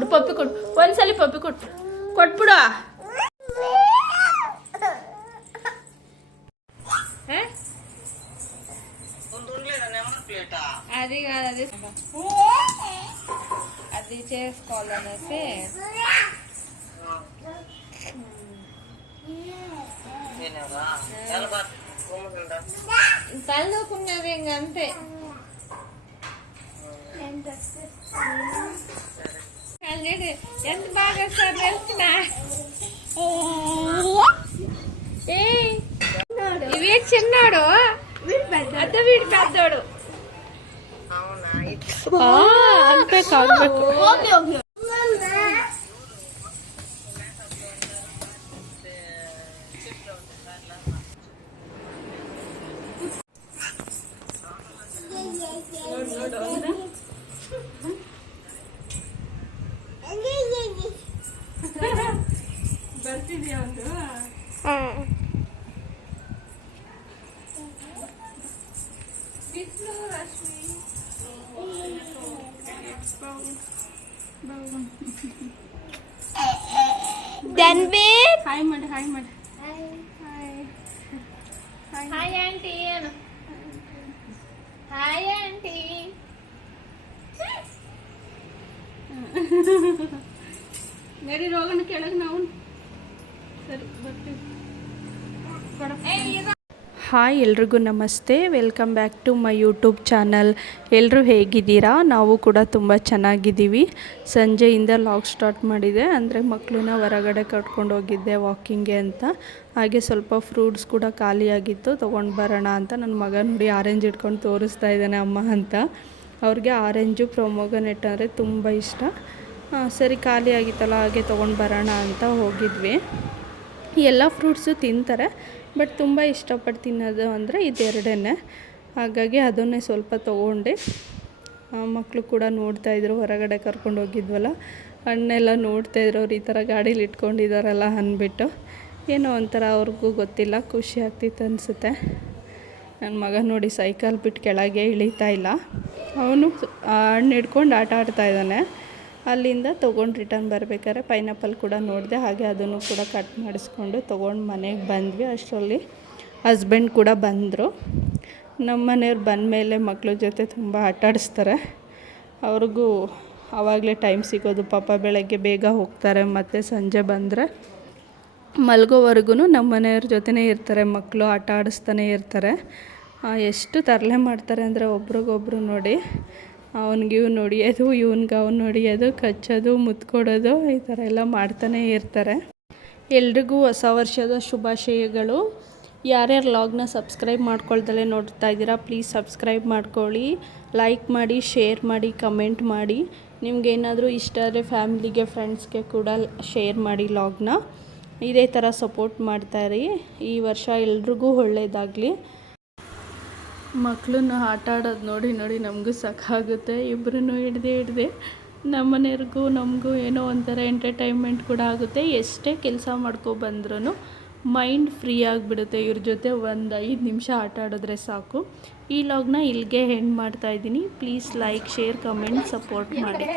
ಪಪ್ಪಿ ಕೊಟ್ಬಿಡು ಪಪ್ಪಿ ಕೊಟ್ಟು ಒಂದ್ಸಲಿ ಪಪ್ಪಿ ಕೊಟ್ಬಿಡು ಕೊಟ್ಬಿಡು హ? అది కాదు అది అది చేసుకోవాలనేసి తలనొక్కున్నది ఇంక అంతే చూడు, ఎంత బాగా సార్ వెళ్తున్నా చిన్నాడు. పెద్ద వీడు పెద్దోడు. అంతే కాదు. Bawal. Bawal. Hi, mother. Hi, mother. Hi. Hi. Hi, hi Auntie. Hi, Auntie. ನಡಿ ರೋಗನ ಕೆಳಗೆ ನಾವು ಸರಿ ಬರ್ತೀವಿ ಹಾಯ್ ಎಲ್ರಿಗೂ ನಮಸ್ತೆ. Welcome back to my YouTube channel ಎಲ್ಲರೂ ಹೇಗಿದ್ದೀರಾ? ನಾವು ಕೂಡ ತುಂಬ ಚೆನ್ನಾಗಿದ್ದೀವಿ. ಸಂಜೆಯಿಂದ ಲಾಗ್ ಸ್ಟಾರ್ಟ್ ಮಾಡಿದೆ. ಅಂದರೆ ಮಕ್ಕಳನ್ನ ಹೊರಗಡೆ ಕರ್ಕೊಂಡು ಹೋಗಿದ್ದೆ ವಾಕಿಂಗ್ಗೆ ಅಂತ. ಹಾಗೆ ಸ್ವಲ್ಪ ಫ್ರೂಟ್ಸ್ ಕೂಡ ಖಾಲಿಯಾಗಿತ್ತು ತೊಗೊಂಡು ಬರೋಣ ಅಂತ ನನ್ನ ಮಗ ನೋಡಿ ಆರೆಂಜ್ ಇಟ್ಕೊಂಡು ತೋರಿಸ್ತಾ ಇದ್ದಾನೆ ಅಮ್ಮ ಅಂತ. ಅವ್ರಿಗೆ ಆರೆಂಜು ಪ್ರೊಮೋಗನೆಟ್ ಅಂದರೆ ತುಂಬ ಇಷ್ಟ. ಸರಿ ಖಾಲಿ ಆಗಿತ್ತಲ್ಲ, ಹಾಗೆ ತೊಗೊಂಡು ಬರೋಣ ಅಂತ ಹೋಗಿದ್ವಿ. ಎಲ್ಲ ಫ್ರೂಟ್ಸು ತಿಂತಾರೆ. ಬಟ್ ತುಂಬ ಇಷ್ಟಪಟ್ಟು ತಿನ್ನೋದು ಅಂದರೆ ಇದೆರಡನ್ನೇ. ಹಾಗಾಗಿ ಅದನ್ನೇ ಸ್ವಲ್ಪ ತೊಗೊಂಡೆ. ಮಕ್ಕಳು ಕೂಡ ನೋಡ್ತಾಯಿದ್ರು ಹೊರಗಡೆ ಕರ್ಕೊಂಡು ಹೋಗಿದ್ವಲ್ಲ. ಹಣ್ಣೆಲ್ಲ ನೋಡ್ತಾಯಿದ್ರು ಅವ್ರು ಈ ಥರ ಗಾಡೀಲಿ ಇಟ್ಕೊಂಡಿದ್ದಾರಲ್ಲ ಅಂದ್ಬಿಟ್ಟು. ಏನೋ ಒಂಥರ ಅವ್ರಿಗೂ ಗೊತ್ತಿಲ್ಲ, ಖುಷಿ ಆಗ್ತಿತ್ತು ಅನಿಸುತ್ತೆ. ನನ್ನ ಮಗ ನೋಡಿ ಸೈಕಲ್ ಬಿಟ್ಟು ಕೆಳಗೆ ಇಳಿತಾ ಇಲ್ಲ. ಅವನು ಹಣ್ಣು ಹಿಡ್ಕೊಂಡು ಆಟ ಆಡ್ತಾ ಇದ್ದಾನೆ. ಅಲ್ಲಿಂದ ತೊಗೊಂಡು ರಿಟರ್ನ್ ಬರಬೇಕಾದ್ರೆ ಪೈನಾಪಲ್ ಕೂಡ ನೋಡಿದೆ, ಹಾಗೆ ಅದನ್ನು ಕೂಡ ಕಟ್ ಮಾಡಿಸ್ಕೊಂಡು ತೊಗೊಂಡು ಮನೆಗೆ ಬಂದ್ವಿ. ಅಷ್ಟರಲ್ಲಿ ಹಸ್ಬೆಂಡ್ ಕೂಡ ಬಂದರು. ನಮ್ಮ ಮನೆಯವ್ರು ಬಂದಮೇಲೆ ಮಕ್ಳ ಜೊತೆ ತುಂಬ ಆಟಾಡಿಸ್ತಾರೆ ಅವ್ರಿಗೂ ಆವಾಗಲೇ ಟೈಮ್ ಸಿಗೋದು. ಪಾಪ ಬೆಳಗ್ಗೆ ಬೇಗ ಹೋಗ್ತಾರೆ, ಮತ್ತು ಸಂಜೆ ಬಂದರೆ ಮಲ್ಗೋವರೆಗೂ ನಮ್ಮ ಮನೆಯವ್ರ ಜೊತೆನೇ ಇರ್ತಾರೆ. ಮಕ್ಕಳು ಆಟ ಆಡಿಸ್ತಾನೆ ಇರ್ತಾರೆ. ಎಷ್ಟು ತರಲೆ ಮಾಡ್ತಾರೆ ಅಂದರೆ ಒಬ್ರಿಗೊಬ್ರು ನೋಡಿ ಅವ್ನಿಗೆ ಇವ್ನು ಹೊಡಿಯೋದು ಇವ್ನಿಗೆ ಅವ್ನು ಹೊಡಿಯೋದು ಕಚ್ಚೋದು, ಮುತ್ಕೊಡೋದು, ಈ ಥರ ಎಲ್ಲ ಮಾಡ್ತಾನೆ ಇರ್ತಾರೆ. ಎಲ್ರಿಗೂ ಹೊಸ ವರ್ಷದ ಶುಭಾಶಯಗಳು. ಯಾರ್ಯಾರು ಲಾಗ್ನ ಸಬ್ಸ್ಕ್ರೈಬ್ ಮಾಡ್ಕೊಳ್ದಲೇ ನೋಡ್ತಾ ಇದ್ದೀರಾ, ಪ್ಲೀಸ್ ಸಬ್ಸ್ಕ್ರೈಬ್ ಮಾಡ್ಕೊಳ್ಳಿ. ಲೈಕ್ ಮಾಡಿ, ಶೇರ್ ಮಾಡಿ, ಕಮೆಂಟ್ ಮಾಡಿ. ನಿಮ್ಗೇನಾದರೂ ಇಷ್ಟ ಆದರೆ ಫ್ಯಾಮಿಲಿಗೆ, ಫ್ರೆಂಡ್ಸ್ಗೆ ಕೂಡ ಶೇರ್ ಮಾಡಿ ಲಾಗ್ನ. ಇದೇ ಥರ ಸಪೋರ್ಟ್ ಮಾಡ್ತಾಯಿರಿ ಈ ವರ್ಷ ಎಲ್ರಿಗೂ ಒಳ್ಳೆಯದಾಗಲಿ ಮಕ್ಕಳನ್ನ ಆಟ ಆಡೋದು ನೋಡಿ ನೋಡಿ ನಮಗೂ ಸಾಕಾಗುತ್ತೆ. ಇಬ್ಬರನ್ನೂ ಹಿಡ್ದೆ ಹಿಡ್ದೆ ನಮ್ಮ ಮನೆಯವ್ರಿಗೂ ನಮಗೂ ಏನೋ ಒಂಥರ ಎಂಟರ್ಟೈನ್ಮೆಂಟ್ ಕೂಡ ಆಗುತ್ತೆ. ಎಷ್ಟೇ ಕೆಲಸ ಮಾಡ್ಕೊಬಂದ್ರೂ ಮೈಂಡ್ ಫ್ರೀ ಆಗಿಬಿಡುತ್ತೆ. ಇವ್ರ ಜೊತೆ ಒಂದು ಐದು ನಿಮಿಷ ಆಟ ಆಡಿದ್ರೆ ಸಾಕು. ಈ ಲಾಗ್ನ ಇಲ್ಲಿಗೆ ಹೆಂಡ್ ಮಾಡ್ತಾಯಿದ್ದೀನಿ please like share comment support ಮಾಡಿ.